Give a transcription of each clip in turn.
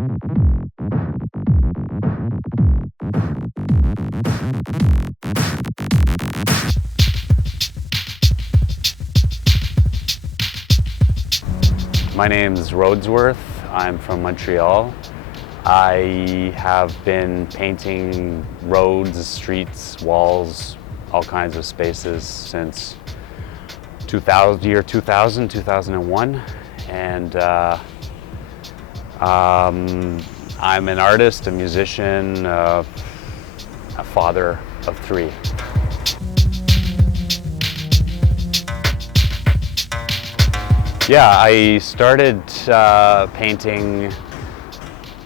My name is Roadsworth. I'm from Montreal. I have been painting roads, streets, walls, all kinds of spaces since 2001. And I'm an artist, a musician, a father of three. Yeah, I started painting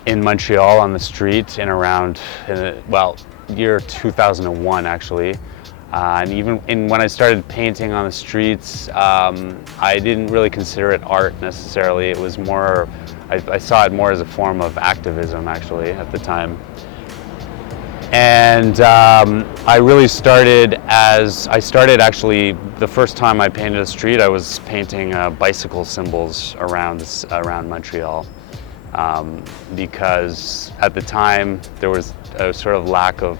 in Montreal on the street in around, year 2001 actually. And even when I started painting on the streets, I didn't really consider it art necessarily. It was more, I saw it more as a form of activism actually at the time. And I really started actually, the first time I painted a street, I was painting bicycle symbols around Montreal. Because at the time there was a sort of lack of,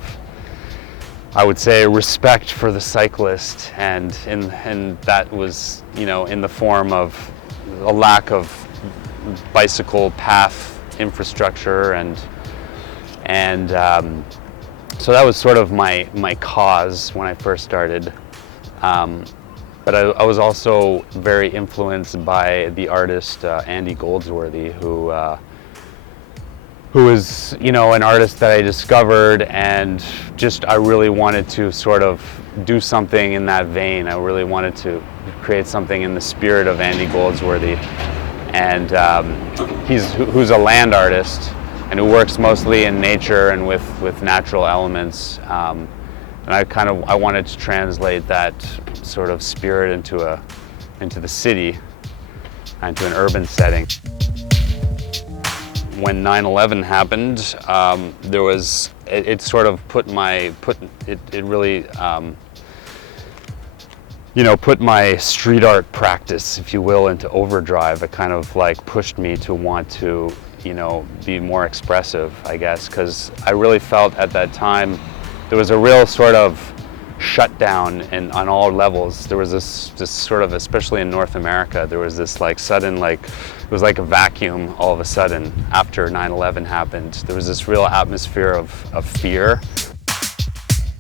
I would say, respect for the cyclist, and that was, in the form of a lack of bicycle path infrastructure, and so that was sort of my cause when I first started. But I was also very influenced by the artist Andy Goldsworthy, who is, an artist that I discovered, and I really wanted to sort of do something in that vein. I really wanted to create something in the spirit of Andy Goldsworthy, and who's a land artist and who works mostly in nature and with natural elements. And I wanted to translate that sort of spirit into the city, into an urban setting. When 9/11 happened, it sort of put my street art practice, if you will, into overdrive. It kind of like pushed me to want to, be more expressive, I guess, because I really felt at that time there was a real sort of shutdown on all levels. There was this sort of, especially in North America, there was this sudden, it was like a vacuum all of a sudden after 9/11 happened. There was this real atmosphere of fear,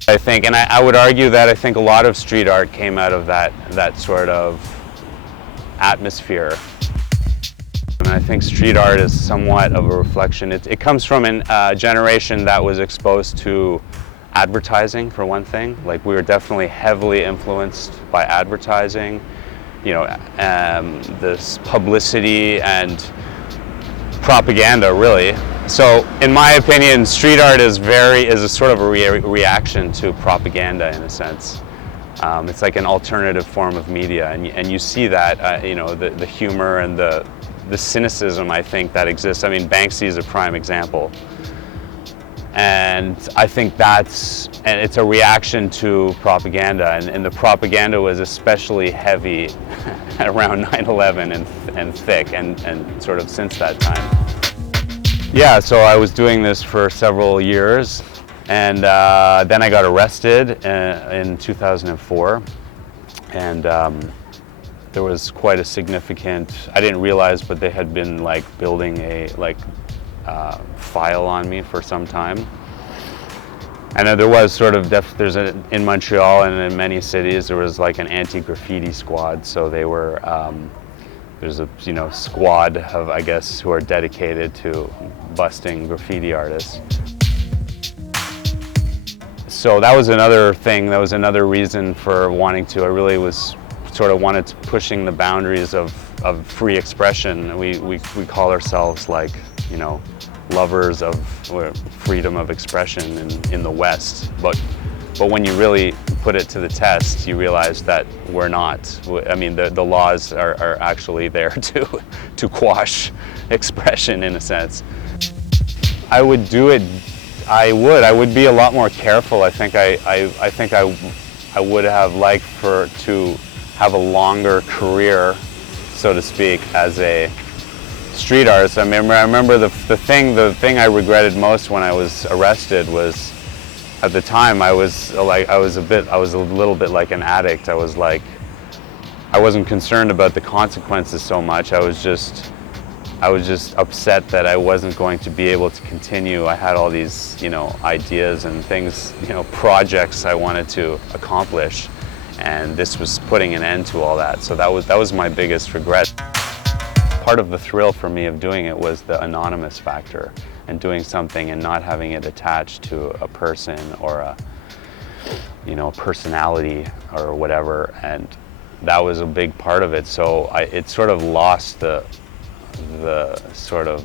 I think, and I would argue that I think a lot of street art came out of that sort of atmosphere. I think street art is somewhat of a reflection. It comes from a generation that was exposed to advertising, for one thing. We were definitely heavily influenced by advertising, this publicity and propaganda, really. So, in my opinion, street art is a sort of a reaction to propaganda, in a sense. It's like an alternative form of media, and you see that, the humor and the cynicism, I think, that exists. I mean, Banksy is a prime example. And I think it's a reaction to propaganda, and the propaganda was especially heavy around 9/11 and thick, and sort of since that time. Yeah, so I was doing this for several years, and then I got arrested in 2004, and there was quite a significant, I didn't realize, but they had been building a file on me for some time. And there was sort of, in Montreal and in many cities, there was an anti-graffiti squad. So they were, there's a squad of, I guess, who are dedicated to busting graffiti artists. So that was another thing, that was another reason for wanting to, I really was sort of wanted to pushing the boundaries of free expression. We call ourselves lovers of freedom of expression in the West, but when you really put it to the test, you realize that we're not. I mean, the laws are actually there to quash expression, in a sense. I would do it. I would be a lot more careful. I think I would have liked to have a longer career, so to speak, as a street artists. I remember the thing I regretted most when I was arrested was, at the time I was a little bit like an addict. I wasn't concerned about the consequences so much. I was just upset that I wasn't going to be able to continue. I had all these, ideas and things, projects I wanted to accomplish, and this was putting an end to all that. So that was my biggest regret. Part of the thrill for me of doing it was the anonymous factor, and doing something and not having it attached to a person or a personality or whatever, and that was a big part of it. So it sort of lost the sort of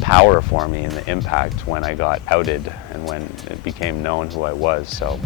power for me and the impact when I got outed and when it became known who I was. So